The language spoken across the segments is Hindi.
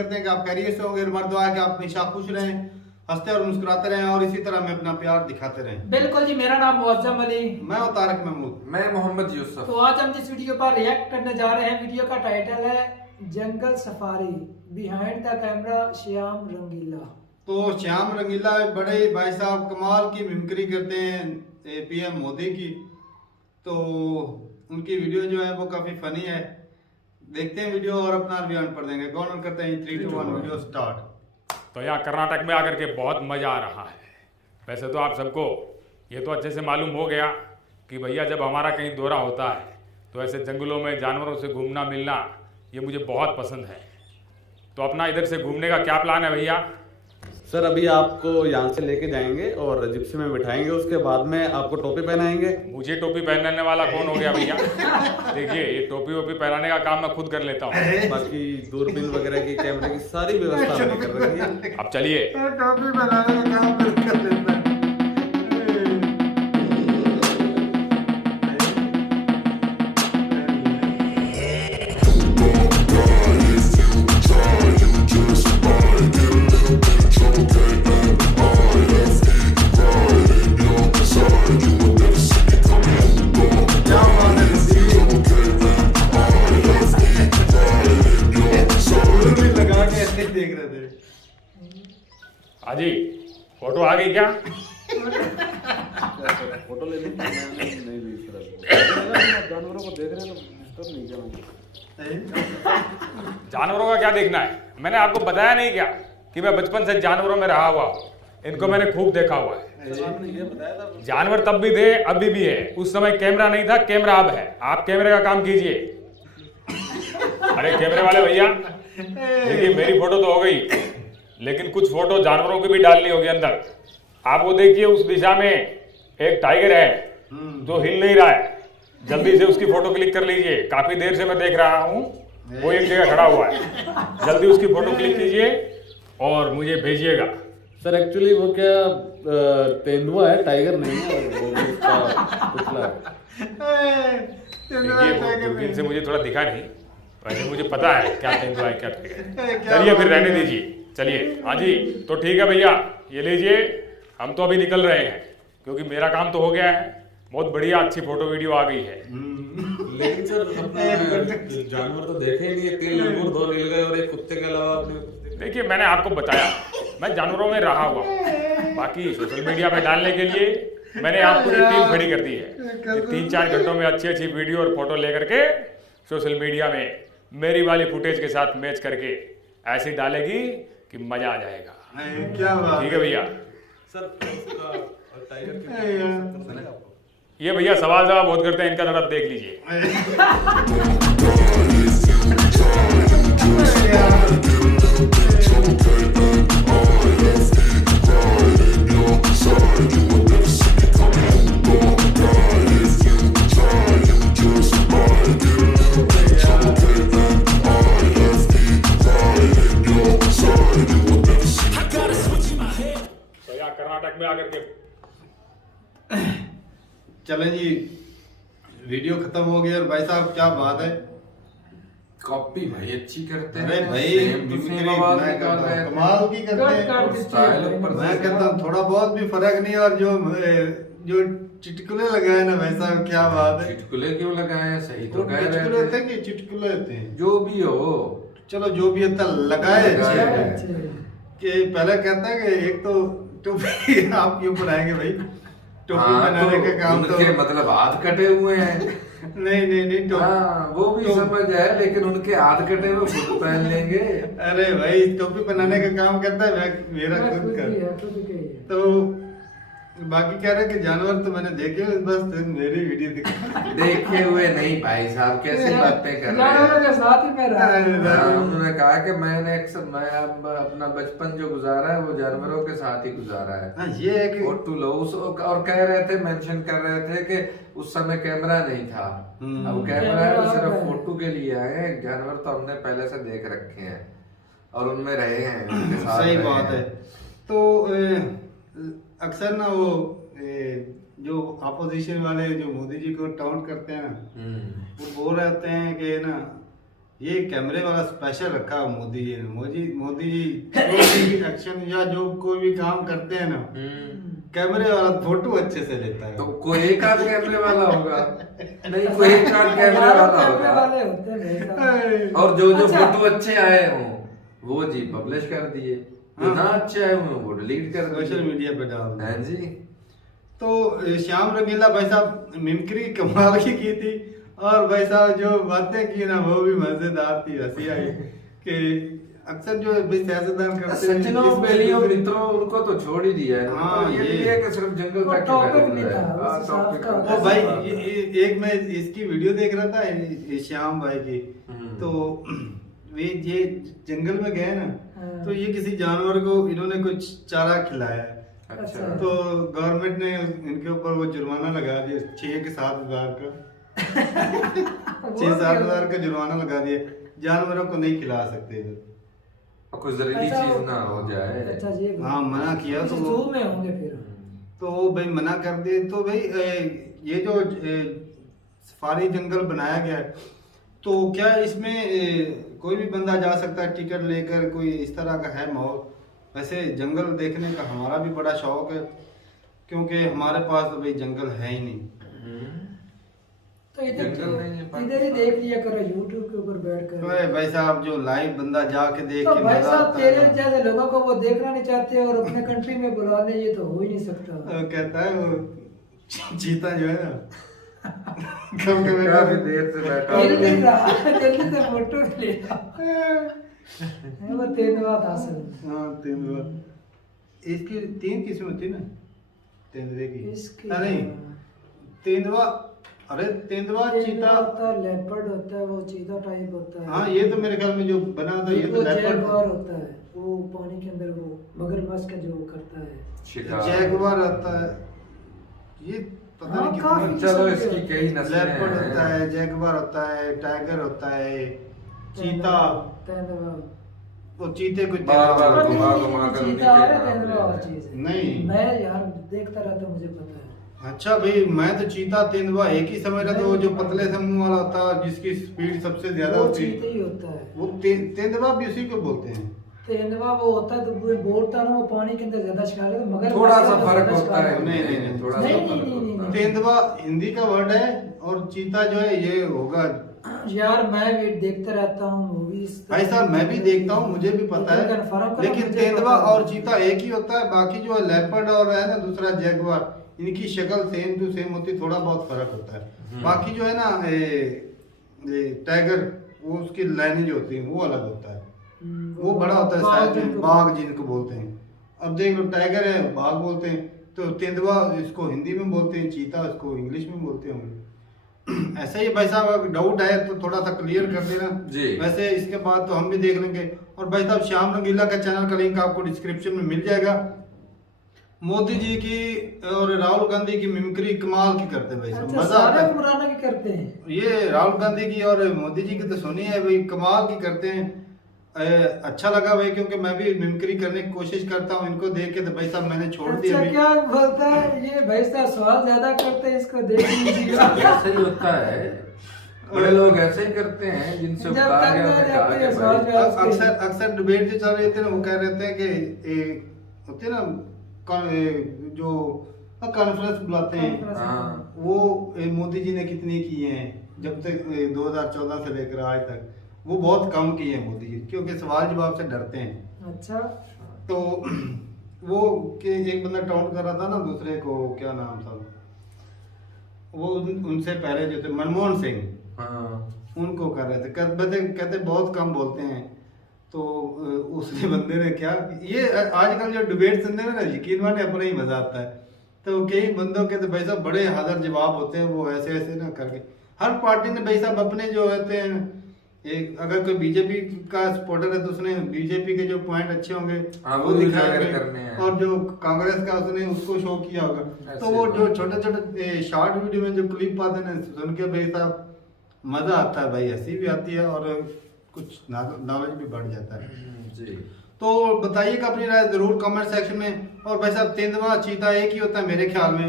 करते हैं कि आप खैरियत से होंगे। हमारी दुआ है कि आप हमेशा खुश रहें, हंसते और मुस्कुराते रहें और इसी तरह हमें अपना प्यार दिखाते रहें। बिल्कुल जी, मेरा नाम मुअज्जम अली, मैं हूं तारिक महमूद, मैं मोहम्मद यूसुफ। तो आज हम जिस वीडियो पर रिएक्ट करने जा रहे हैं, वीडियो का टाइटल है जंगल safari, behind the camera Shyam Rangeela. तो श्याम रंगीला बड़े भाई साहब कमाल की मिमिक्री करते हैं पीएम मोदी की। तो उनकी वीडियो जो है वो काफ़ी फ़नी है। देखते हैं वीडियो और अपना रिव्यू पर देंगे। गौर करते हैं 3, 2, 1 वीडियो स्टार्ट। तो यहाँ कर्नाटक में आकर के बहुत मज़ा आ रहा है। वैसे तो आप सबको ये तो अच्छे से मालूम हो गया कि भैया जब हमारा कहीं दौरा होता है तो ऐसे जंगलों में जानवरों से घूमना मिलना ये मुझे बहुत पसंद है। तो अपना इधर से घूमने का क्या प्लान है भैया? सर अभी आपको यहाँ से लेके जाएंगे और जिप्सी में बिठाएंगे, उसके बाद में आपको टोपी पहनाएंगे। मुझे टोपी पहनाने वाला कौन हो गया भैया? देखिए ये टोपी वोपी पहनाने का काम मैं खुद कर लेता हूँ। बाकी दूरबीन वगैरह की, कैमरे की सारी व्यवस्था हमने कर रखी है। अब चलिए। टोपी बनाने का काम कर लेता है। देख रहे थे हाजी फोटो आ गई क्या? फोटो ले ली नहीं ली सर। जानवरों को देख रहे हैं तो डिस्टर्ब नहीं किया। जानवरों का क्या देखना है? मैंने आपको बताया नहीं क्या कि मैं बचपन से जानवरों में रहा हुआ हूँ। इनको मैंने खूब देखा हुआ है। आपने ये बताया था जानवर तब भी थे, अभी भी है। उस समय कैमरा नहीं था, कैमरा अब है। आप कैमरे का काम कीजिए। अरे कैमरे वाले भैया, देखिए मेरी फोटो तो हो गई, लेकिन कुछ फोटो जानवरों की भी डालनी होगी अंदर। आप वो देखिए उस दिशा में एक टाइगर है जो हिल नहीं रहा है। जल्दी से उसकी फोटो क्लिक कर लीजिए। काफी देर से मैं देख रहा हूँ, वो एक जगह खड़ा हुआ है। जल्दी उसकी फोटो क्लिक कीजिए और मुझे भेजिएगा। सर एक्चुअली वो क्या तेंदुआ है, टाइगर नहीं है। वो भी उसका पुतला है। देखिए वो दूरबीन से मुझे थोड़ा दिखा नहीं, वैसे मुझे पता है क्या तेंदुआ है क्या टाइगर है। चलिए फिर रहने दीजिए। चलिए हाँ जी, तो ठीक है भैया, ये लीजिए। हम तो अभी निकल रहे हैं क्योंकि मेरा काम तो हो गया है। बहुत बढ़िया अच्छी फोटो वीडियो आ गई है। लेकिन सर अपने जानवर तो देखे ही नहीं, 3 लंगूर 2 नील गए और एक कुत्ते के अलावा आपने। देखिए मैंने आपको बताया मैं जानवरों में रहा हुआ हूँ। बाकी सोशल मीडिया पे डालने के लिए मैंने आप पूरी टीम खड़ी कर दी है। 3-4 घंटों में अच्छी अच्छी वीडियो और फोटो लेकर के सोशल मीडिया में मेरी वाली फुटेज के साथ मैच करके ऐसे डालेगी कि मजा आ जाएगा। क्या बात ठीक है भैया। सर टाइगर के ये भैया सवाल जवाब बहुत करते हैं, इनका तरफ देख लीजिए। तो यहाँ कर्नाटक में आकर के चलें जी, वीडियो खत्म हो गई और भाई साहब क्या बात है। कॉपी भाई अच्छी करते हैं। अरे भाई सेम टू मिमिक्री सेम आवाज मैं निकाल करता रहे हूं, थे। कमाल की करते हैं। स्टाइल ऊपर मैं से। कहता हूं थोड़ा बहुत भी फर्क नहीं। और जो चुटकुले लगाए ना भाई साहब, क्या बात है। चुटकुले क्यों लगाए हैं? सही तो कह चुटकुले रहे होते थे। हैं कि चुटकुले होते हैं, जो भी हो, चलो जो भी होता लगाए अच्छे लगाए। हैं। कि पहले कहता है कि एक तो टोपी आप क्यों बनाएंगे भाई, टोपी हाँ, बनाने तो का काम तो उनके मतलब हाथ कटे हुए हैं। नहीं टोपी। हाँ, वो भी समझ है, लेकिन उनके हाथ कटे हुए खुद पहन लेंगे। अरे भाई टोपी बनाने का काम करता है, मेरा खुद कर। तो बाकी कह रहे कि जानवर तो मैंने देखे, बस मेरी वीडियो दिखा। देखे हुए नहीं भाई साहब, कैसी बातें कर रहे जानवरों हैं। के साथ ही मैं रहा हूं। हाँ, उन्होंने कहा कि मैं अपना बचपन जो गुजारा है वो जानवरों के साथ ही गुजारा है। हाँ, ये है कि और टू लव्स, और कह रहे थे, मेंशन कर रहे थे कि उस समय कैमरा नहीं था। अब कैमरा है तो सिर्फ फोटो के लिए आए हैं। जानवर तो हमने पहले से देख रखे हैं और उनमें रहे हैं, उनके साथ सही रहे बात हैं। है। तो अक्सर ना वो जो अपोजिशन वाले जो मोदी जी को टाउंट करते हैं ना, वो बोल रहे होते हैं कि ना ये कैमरे वाला स्पेशल रखा है मोदी जी ने। मोदी जी कोई भी एक्शन या जो कोई भी काम करते हैं ना, कैमरे वाला फोटो अच्छे से लेता है। तो कोई एक आध कैमरे वाला होगा, नहीं कोई एक आध कैमरे वाला कैमरे होगा। वाले होते हैं भाई साहब। और जो अच्छा। फोटो अच्छे आए हों वो जी पब्लिश कर दिए, जो ना अच्छे आए हों वो डिलीट कर सोशल दिए। मीडिया पे डाल दिए। हाँ जी। तो श्याम रंगीला भाई साहब मिमिक्री कमाल की थी, और भाई साहब जो बातें की ना वो भी मजेदार थी, हंसी आई कि अक्सर जो भाई सियासतदान करते हैं सज्जनों इसमें बेलियों दूसरे- मित्रों उनको तो छोड़ ही दिया है। हाँ, तो ये ये- नहीं है कि सिर्फ जंगल वो तक ही टॉपिक महदूद नहीं है। था, हाँ, उस हिसाब टॉपिक का होता वो है। भाई एक मैं इसकी वीडियो देख रहा था ये श्याम भाई की, तो वे ये जंगल में गए ना, हाँ। तो ये किसी जानवर को इन्होंने कुछ चारा खिलाया है। अच्छा। तो गवर्नमेंट ने इनके ऊपर वो जुर्माना लगा दिया 6 के 7 हजार का 6-7 हजार का जुर्माना लगा दिया, जानवरों को नहीं खिला सकते इधर। और कुछ जहरीली अच्छा, चीज ना हो जाए। अच्छा जी। हाँ मना किया तो जू में होंगे फिर। तो वो भाई मना कर दिए। तो भाई ये जो सफारी जंगल बनाया गया है, तो क्या इसमें कोई भी बंदा जा सकता है टिकट लेकर, कोई इस तरह का है माहौल? वैसे जंगल देखने का हमारा भी बड़ा शौक है, क्योंकि हमारे पास तो भाई जंगल है ही नहीं। तो जंगल नहीं है, इधर ही देख लिया करो यूट्यूब के ऊपर बैठ तो कर। भाई साहब जो लाइव बंदा जाके देख तो के भाई मजा साहब आता है तेरे ना। जैसे लोगों को वो देखना नहीं चाहते और अपने कंट्री में बुला ले, ये तो हो ही नहीं सकता। वो कहता है वो चीता जो है ना कब के काफी बैठा देर से बैठा हिल हूँ। नहीं रहा, जल्दी से फोटो ले वो तेंदुआ था असल। हाँ तेंदुआ, इसकी 3 किस्म होती है ना तेंदुए की। इसकी नहीं तेंदुआ, अरे तेंदुआ चीता, होता है, लेपर्ड होता है, वो चीता टाइप होता है। हाँ ये तो मेरे ख्याल में जो बना था ये तो वो लेपर्ड, जैगुआर होता है, वो पानी के अंदर वो मगरमच्छ का जो करता है। शिकार। जैगुआर होता है, ये पता हाँ, नहीं काफी कितने। चलो किस्म के इसकी कई नस्लें लेपर्ड होता हैं। है, जैगुआर होता है, टाइगर होता है, चीता। तेंदुआ। वो चीते को बार बार नहीं, घुमा नहीं, घुमा कर चीता उन्हीं और के नाम तेंदुआ और ले चीज है। नहीं। मैं यार देखता रहता हूँ, मुझे पता है। अच्छा भाई मैं तो चीता तेंदुआ एक ही समझ रहा था, वो जो पतले से मुंह वाला होता है जिसकी स्पीड सबसे ज्यादा वो होती चीते है, ही होता है। वो तेंदुआ भी उसी को बोलते हैं। तेंदुआ वो होता है तो वो बोलता ना, वो पानी के अंदर ज्यादा शिकार है, मगर थोड़ा सा फर्क होता है। नहीं, नहीं, नहीं, थोड़ा सा नहीं, फर्क नहीं, नहीं, होता है। तेंदुआ हिंदी का वर्ड है और चीता जो है ये होगा। यार मैं भी देखता रहता हूँ मूवीज। भाई साहब मैं भी देखता हूँ, मुझे भी पता है, लेकिन तेंदुआ और चीता एक ही होता है। बाकी जो लेपर्ड और है ना दूसरा जैगुआर, इनकी शक्ल सेम टू सेम होती, थोड़ा बहुत फर्क होता है। बाकी जो है ना टाइगर, वो उसकी लाइनें जो होती है वो अलग होता है, वो बड़ा होता है साइज में, बाघ जिनको बोलते हैं। अब देख लो टाइगर है बाघ बोलते हैं, तो तेंदुआ इसको हिंदी में बोलते हैं, चीता इसको इंग्लिश में बोलते होंगे। ऐसा ही भाई साहब अगर डाउट है तो थोड़ा सा क्लियर कर देना जी। वैसे इसके बाद तो हम भी देख लेंगे। और भाई साहब श्याम रंगीला का चैनल का लिंक आपको डिस्क्रिप्शन में मिल जाएगा। मोदी जी की और राहुल गांधी की मिमिक्री कमाल की करते हैं भाई साहब, अच्छा, मजा आता सारे है। हुक्मरानों की करते हैं। ये राहुल गांधी की और मोदी जी की तो सुनी है भाई, कमाल की करते हैं। अच्छा लगा भाई, क्योंकि मैं भी मिमिक्री करने की कोशिश करता हूँ, इनको देख के तो भाई साहब मैंने छोड़ दिया अच्छा अभी। क्या बोलता है ये भाई साहब, सवाल ज्यादा करते हैं, इसको देख लीजिए। ऐसा ही होता है, बड़े लोग ऐसे ही करते हैं जिनसे जब उतार तक गया मैं उन्हें कहा देखते हैं कि सवाल भाई जवाब के- अक्सर अक्सर डिबेट जो चल रहे थे ना, वो कह रहे थे कि होते हैं ना जो कॉन्फ्रेंस बुलाते हैं, हाँ। वो मोदी जी ने कितनी की हैं जब तक 2014 से लेकर आज तक, वो बहुत कम की है मोदी जी, क्योंकि सवाल जवाब से डरते हैं। अच्छा तो वो कि एक बंदा टाउट कर रहा था ना दूसरे को, क्या नाम था वो, उनसे पहले जो थे मनमोहन सिंह, हाँ। उनको कर रहे थे, कहते बहुत कम बोलते हैं। तो उसने बंदे ने क्या, ये आजकल जो डिबेट सुनने में ना यकीन माने अपना ही मजा आता है। तो कई बंदों के तो भाई साहब बड़े हाजिर जवाब होते हैं, वो ऐसे ऐसे ना करके। हर पार्टी ने भाई साहब अपने जो होते हैं, एक अगर कोई बीजेपी का सपोर्टर है तो उसने बीजेपी के जो पॉइंट अच्छे होंगे हाँ, वो वो दिखाए उजागर होंगे। करने हैं। और जो कांग्रेस का उसने उसको शो किया होगा। तो ऐसे वो जो बात। छोटे छोटे शॉर्ट वीडियो में जो क्लिप आते हैं सुन के भाई साहब मजा आता है भाई, हंसी भी आती है और कुछ नॉलेज भी बढ़ जाता है। जी। तो बताइएगा अपनी राय जरूर कमेंट सेक्शन में। और भाई साहब तेंदुआ चीता एक ही होता है मेरे ख्याल में।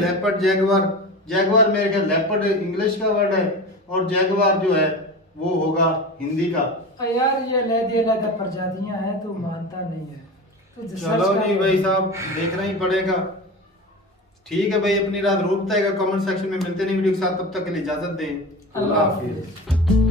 लेपर्ड जैगुआर, जैगुआर मेरे ख्याल लेपर्ड इंग्लिश का वर्ड है और जैगुआर जो है वो होगा हिंदी का। यार ये अलग-अलग प्रजातियां हैं, तू मानता नहीं है तो चलो जी भाई साहब, देखना ही पड़ेगा। ठीक है भाई, अपनी रात रूप बताएगा कमेंट सेक्शन में। मिलते नहीं वीडियो के साथ, तब तक के लिए इजाजत दें। अल्लाह हाफिज।